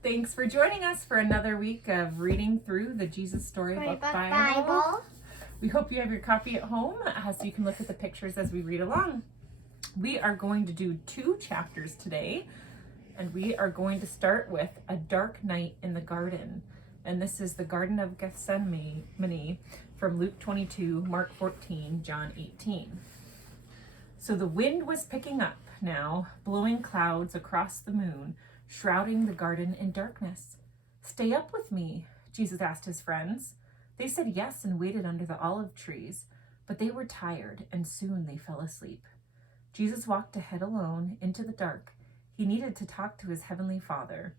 Thanks for joining us for another week of reading through the Jesus Storybook Bible. We hope you have your copy at home so you can look at the pictures as we read along. We are going to do 2 chapters today, and we are going to start with A Dark Night in the Garden. And this is the Garden of Gethsemane from Luke 22, Mark 14, John 18. So the wind was picking up now, blowing clouds across the moon, shrouding the garden in darkness. "Stay up with me," Jesus asked his friends. They said yes and waited under the olive trees, but they were tired and soon they fell asleep. Jesus walked ahead alone into the dark. He needed to talk to his heavenly Father.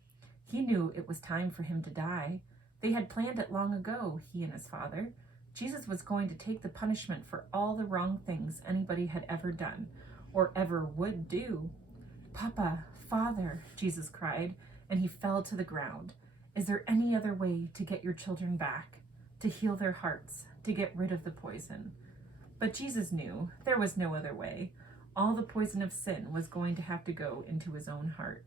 He knew it was time for him to die. They had planned it long ago, he and his Father. Jesus was going to take the punishment for all the wrong things anybody had ever done or ever would do. "Papa, Father," Jesus cried, and he fell to the ground. "Is there any other way to get your children back, to heal their hearts, to get rid of the poison?" But Jesus knew there was no other way. All the poison of sin was going to have to go into his own heart.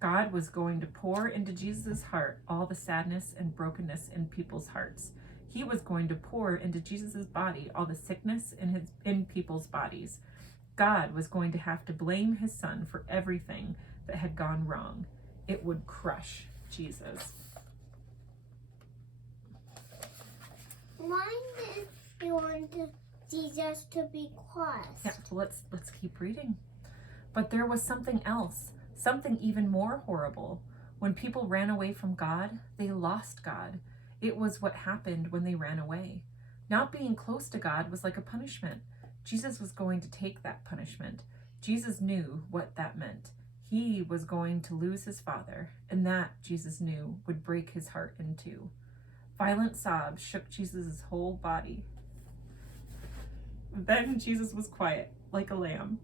God was going to pour into Jesus' heart all the sadness and brokenness in people's hearts. He was going to pour into Jesus' body all the sickness in people's bodies. God was going to have to blame his son for everything that had gone wrong. It would crush Jesus. Why did you want Jesus to be crushed? Yeah, so let's keep reading. But there was something else, something even more horrible. When people ran away from God, they lost God. It was what happened when they ran away. Not being close to God was like a punishment. Jesus was going to take that punishment. Jesus knew what that meant. He was going to lose his Father, and that, Jesus knew, would break his heart in two. Violent sobs shook Jesus' whole body. Then Jesus was quiet, like a lamb.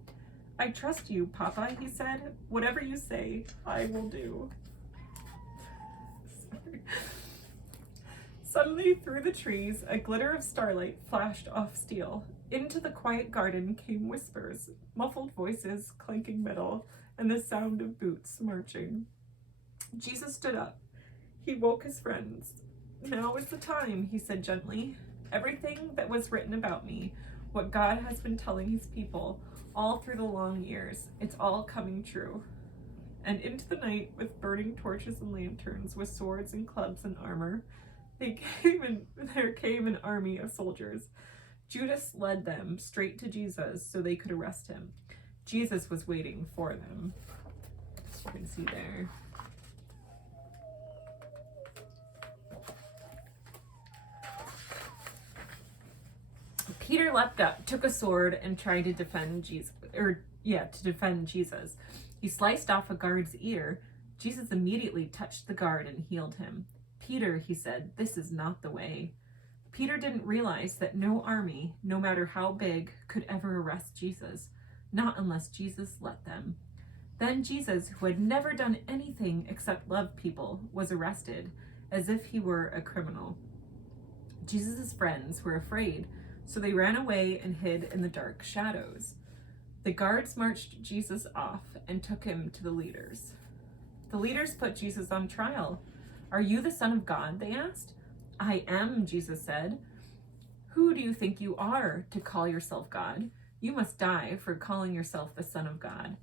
"I trust you, Papa," he said. "Whatever you say, I will do." Sorry. Suddenly, through the trees, a glitter of starlight flashed off steel. Into the quiet garden came whispers, muffled voices, clanking metal, and the sound of boots marching. Jesus stood up. He woke his friends. "Now is the time," he said gently. "Everything that was written about me, what God has been telling his people all through the long years, it's all coming true." And into the night, with burning torches and lanterns, with swords and clubs and armor, there came an army of soldiers. Judas led them straight to Jesus so they could arrest him. Jesus was waiting for them. As you can see there. Peter leapt up, took a sword, and tried to defend Jesus. He sliced off a guard's ear. Jesus immediately touched the guard and healed him. "Peter," he said, "this is not the way." Peter didn't realize that no army, no matter how big, could ever arrest Jesus, not unless Jesus let them. Then Jesus, who had never done anything except love people, was arrested, as if he were a criminal. Jesus' friends were afraid, so they ran away and hid in the dark shadows. The guards marched Jesus off and took him to the leaders. The leaders put Jesus on trial. "Are you the Son of God?" they asked. "I am," Jesus said. "Who do you think you are to call yourself God? You must die for calling yourself the Son of God."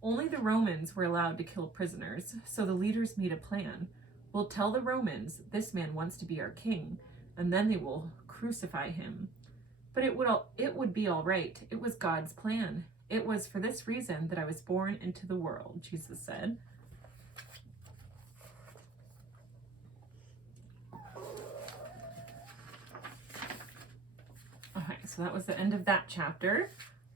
Only the Romans were allowed to kill prisoners, so the leaders made a plan. "We'll tell the Romans this man wants to be our king, and then they will crucify him." But it would be all right. It was God's plan. "It was for this reason that I was born into the world," Jesus said. Okay, so that was the end of that chapter.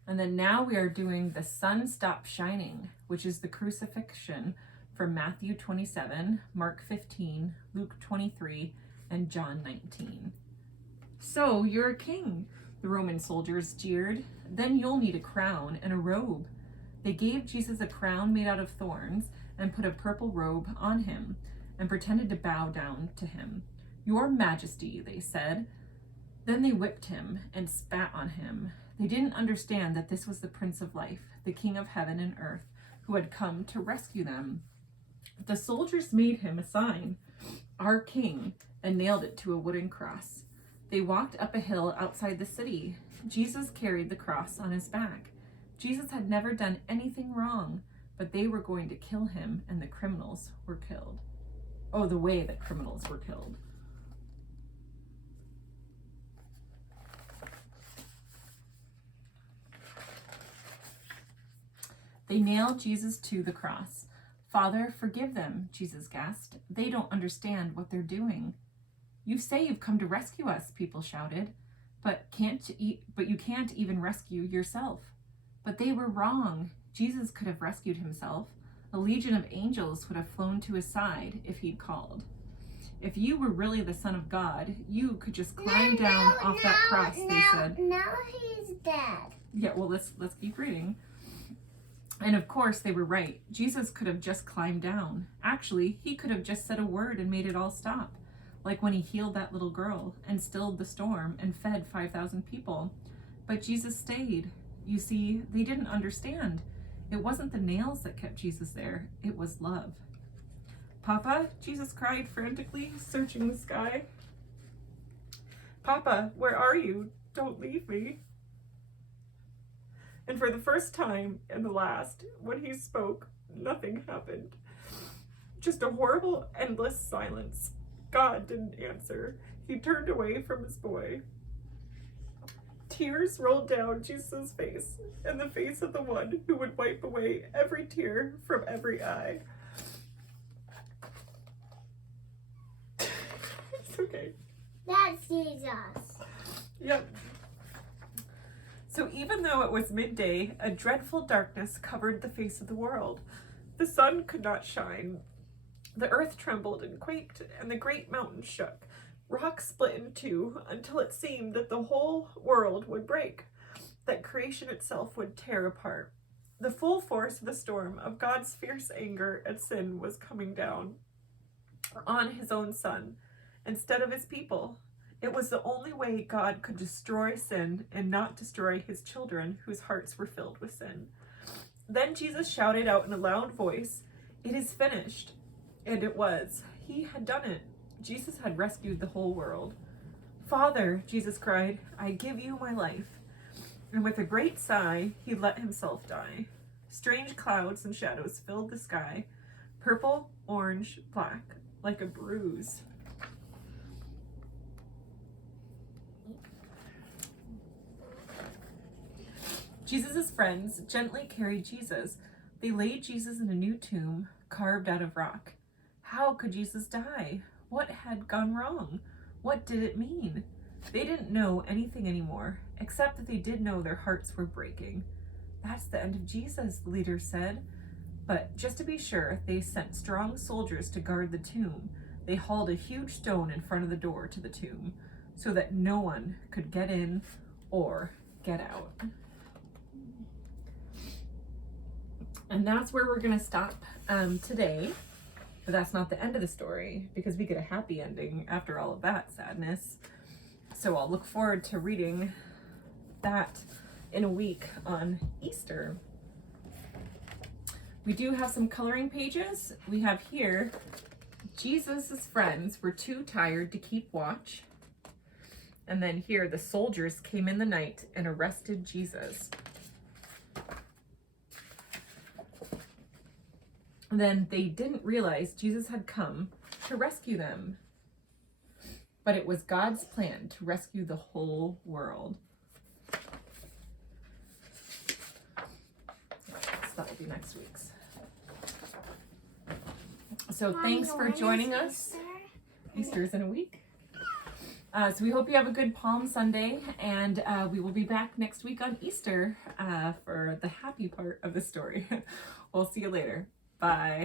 And then now we are doing The Sun Stopped Shining, which is the Crucifixion from Matthew 27, Mark 15, Luke 23, and John 19. "So you're a king," the Roman soldiers jeered. "Then you'll need a crown and a robe." They gave Jesus a crown made out of thorns and put a purple robe on him and pretended to bow down to him. "Your Majesty," they said. Then they whipped him and spat on him. They didn't understand that this was the Prince of Life, the King of heaven and earth, who had come to rescue them. The soldiers made him a sign, "Our King," and nailed it to a wooden cross. They walked up a hill outside the city. Jesus carried the cross on his back. Jesus had never done anything wrong, but they were going to kill him, and the criminals were killed. Oh, the way that criminals were killed. They nailed Jesus to the cross. "Father, forgive them," Jesus gasped. "They don't understand what they're doing." "You say you've come to rescue us," people shouted, but you can't even rescue yourself." But they were wrong. Jesus could have rescued himself. A legion of angels would have flown to his side if he'd called. "If you were really the Son of God, you could just climb down off that cross," they said. Now he's dead. Yeah, well, let's keep reading. And of course they were right. Jesus could have just climbed down. Actually, he could have just said a word and made it all stop, like when he healed that little girl and stilled the storm and fed 5,000 people. But Jesus stayed. You see, they didn't understand. It wasn't the nails that kept Jesus there. It was love. "Papa," Jesus cried frantically, searching the sky. "Papa, where are you? Don't leave me." And for the first time and the last, when he spoke, nothing happened. Just a horrible, endless silence. God didn't answer. He turned away from his boy. Tears rolled down Jesus' face and the face of the one who would wipe away every tear from every eye. It's okay. That's Jesus. Yep. So even though it was midday, a dreadful darkness covered the face of the world. The sun could not shine. The earth trembled and quaked, and the great mountains shook. Rocks split in two until it seemed that the whole world would break, that creation itself would tear apart. The full force of the storm of God's fierce anger at sin was coming down on his own Son instead of his people. It was the only way God could destroy sin and not destroy his children whose hearts were filled with sin. Then Jesus shouted out in a loud voice, "It is finished." And it was. He had done it. Jesus had rescued the whole world. "Father," Jesus cried, "I give you my life." And with a great sigh, he let himself die. Strange clouds and shadows filled the sky, purple, orange, black, like a bruise. Jesus' friends gently carried Jesus. They laid Jesus in a new tomb carved out of rock. How could Jesus die? What had gone wrong? What did it mean? They didn't know anything anymore, except that they did know their hearts were breaking. "That's the end of Jesus," the leader said. But just to be sure, they sent strong soldiers to guard the tomb. They hauled a huge stone in front of the door to the tomb so that no one could get in or get out. And that's where we're going to stop today. But that's not the end of the story, because we get a happy ending after all of that sadness. So I'll look forward to reading that in a week on Easter. We do have some coloring pages. We have here, Jesus' friends were too tired to keep watch. And then here, the soldiers came in the night and arrested Jesus. Then they didn't realize Jesus had come to rescue them. But it was God's plan to rescue the whole world. So that will be next week's. So thanks for joining us. Easter's in a week. So we hope you have a good Palm Sunday, and we will be back next week on Easter for the happy part of the story. We'll see you later. Bye.